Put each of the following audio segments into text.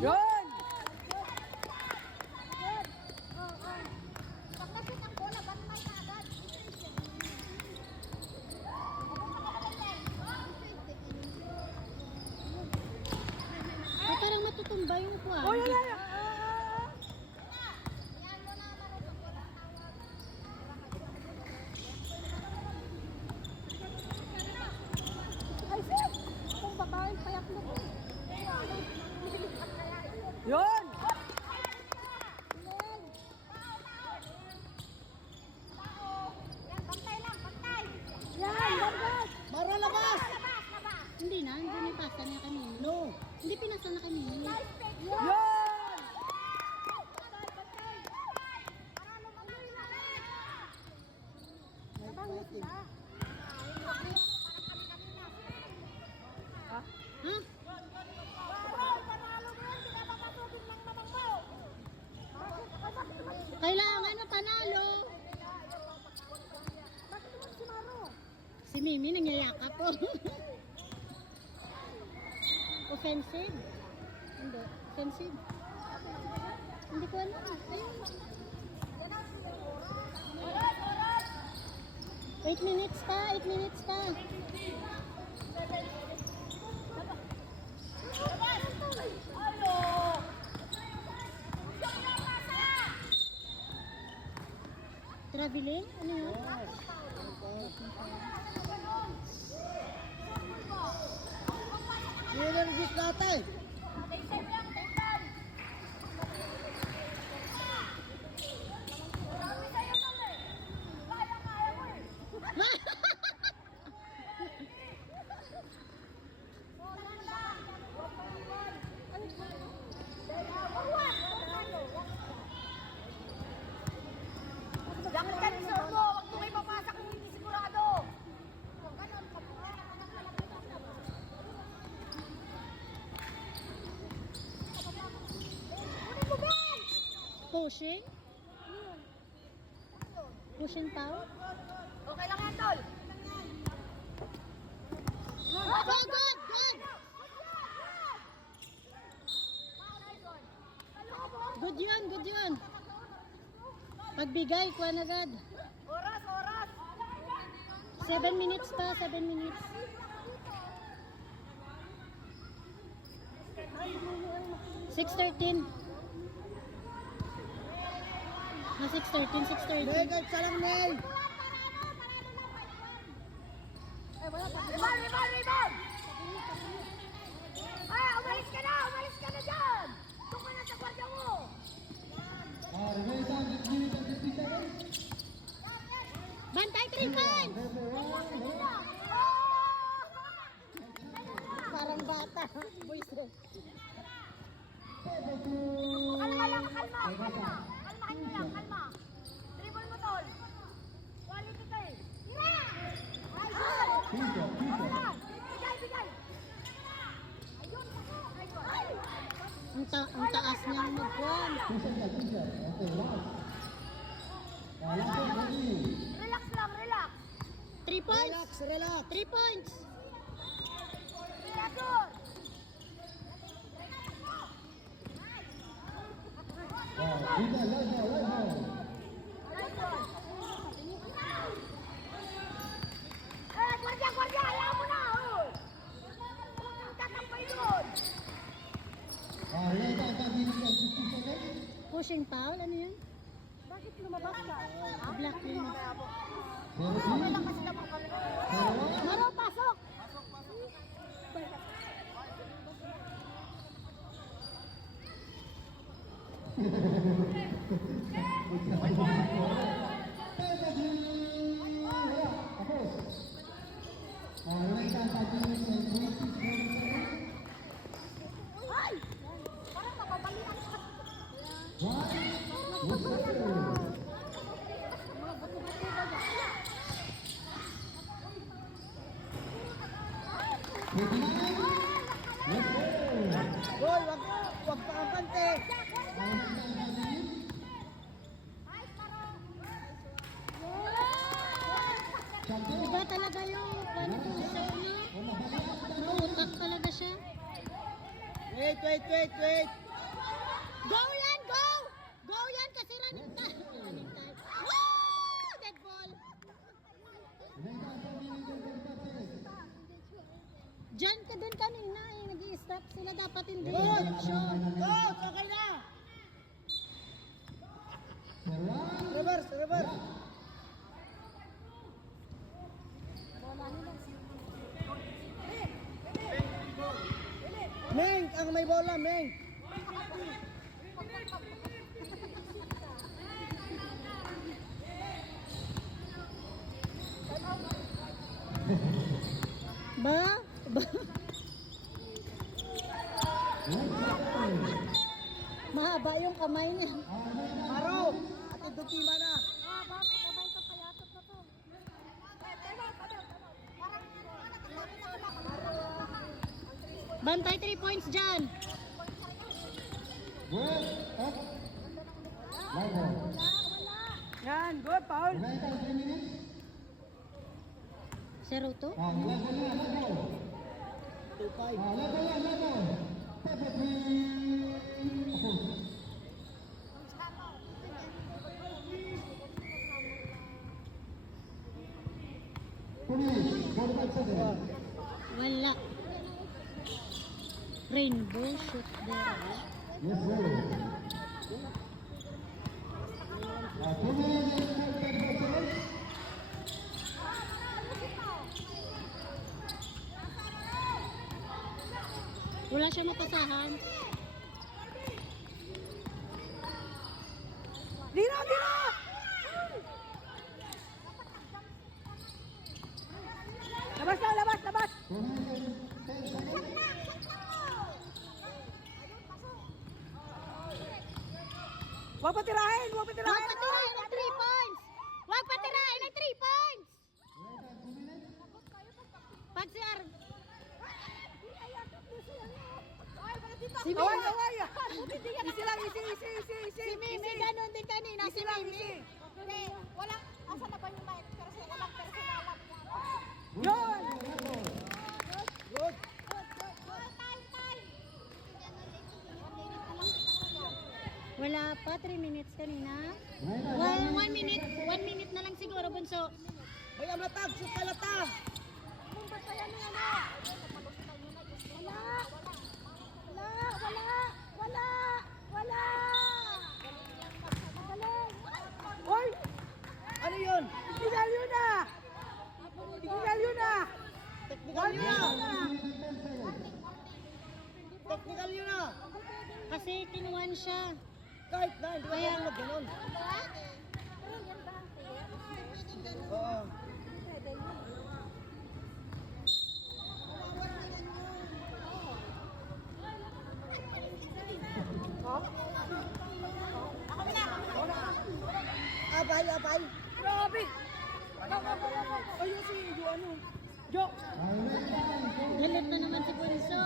Yun! Pagkasit ang bola, bantay ka agad. Ay, parang matutumba yung kuwan. Oh, yan! Yan mo na marunong ko lang tawag. Ay, sis! Kung babae, payak mo ko. Yun! Yan, bantay lang, bantay. Yan, labas! Maro labas! Labas, labas. Hindi na, hindi na pasa na kami. No! Hindi pinasa na kami. Yun! Ha? Kailangan na panalo. Si Mimi nangyayakap po. Offensive? Hindi. Offensive? Hindi ko alam. Ayun. 8 minutes pa. 8 minutes pa. Traveling? Ano yun? Yun ang gusto natin! Lakad ka ni sir mo, huwag mo kayo papasa kung hindi sigurado. Kung ganun, Pushing? Pushing tao? okay lang yan, tol. Oh, good! Good! Good yun! Good yun! Pagbigay, kuha na agad. Oras, oras. 7 minutes pa, 7 minutes. Six 13. Na 6:13, 6:13. Megay ka lang, Nel! Rebound, rebound, rebound! Ay, umalis ka na dyan! Doon ka na sa kwarta mo! Bantay 3 points! Parang bata. Boyset. Kalma lang, kalma, kalma. Kalmahin mo lang, kalma. Dribble mo, tol. Quality ka eh. Ay, good! Wala! Bigay, bigay! Ayun, ay, Ang taas niyang magkuhan. relax lang, relax. 3 points! Relax, relax! 3 points! Tirador! Eh, gwardiya, gwardiya! Ayaw mo na! Oh. Huwag kang tatampay doon! Pushing foul? Ano yun? Bakit lumabas ka? Black ring. Okay lang kasi naman kami. Maro, pasok! Ay! Parang mapabalian ka. Mga bato-bato ba yan? Hoy, wag pa kang pante! Iba talaga yung ano ko sa ano? Nautak talaga siya. Wait! Go yan, go! Go yan kasi running time. Woo! Dead ball. Diyan ka din kanina eh, nag-i-stop sila dapat hindi. Coach! Coach, okay na! Reverse, reverse. Meng, ang may bola, Meng. Ba? Ba? Mahaba yung kamay niya. Maro! At idukima na. Ah, ba, kamay ka payatot na to. Bantay 3 points dyan. Yan, good, Paul. 0-2. 2-5. Wala. Rainbow shoot there. Wala siya mapasahan. Dino, Dino! Labas na, labas, labas! Huwag patirahin, huwag Huwag patirahin! patirahin ng 3 points! Huwag patirahin ng 3 points! Pag si Ar... Si Away, Mimi, away! Easy lang, easy, easy, easy, easy! si Mimi ganun din kanina. Si Easy lang, Mimi. easy! Hindi, walang, asa na ba yung mic? Personal, personal. Yun! Good! Time, time. Wala pa, 3 minutes kanina. 1 minute na lang siguro, Bunso. May amlatag, sus kalata! Ba't kaya na yan ah? Wala! Magaling! Hoy! Ano yun? Tingnan yun na! Tingnan yun na! Technical yun na! Technical yun na! Kasi kinuwan siya. Kahit na, hindi ka Kaya- naman mag-ganon. Oo. Abay, abay! Grabe! Ayun si Jo, ano? Jo! Galit na naman si Bunso.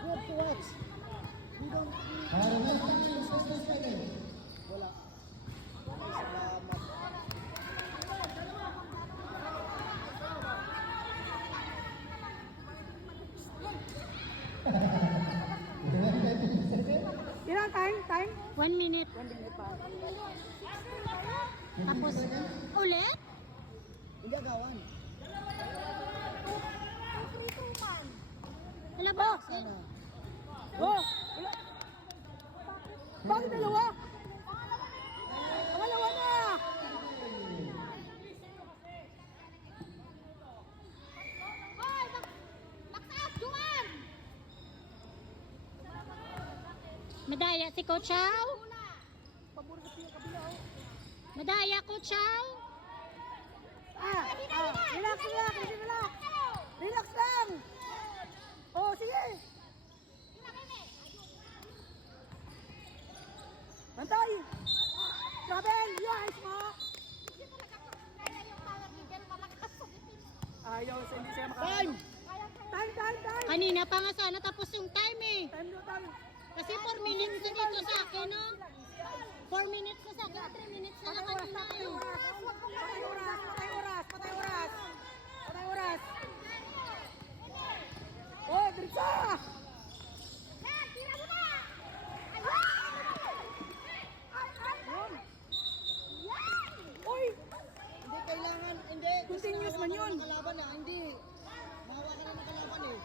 Good to watch. We don't wala. Salamat. Ilang time? Time? 1 minute. 1 minute pa. Tapos, ulit? Hindi agawan. Wala ba? Sana. Oh! Wala. Bakit dalawa? Pangalawa na! Hoy! Baksaas! Juan! Madaya si Coach Chow? Madaya, Coach Chow? Relax, relax, relax. Relax lang. Oh, sige. Bantay. Rabel, yung eyes mo. Ayaw, hindi siya makakaya. Time. Kanina pa nga sana tapos yung time eh. Time no time. Kasi 4 minutes na dito sa akin, no? 4 minutes na sa akin, 3 minutes na lang kanina eh. Patay oras. naman yun. Kalaban na, hindi. Mahawa ka na ng kalaban eh.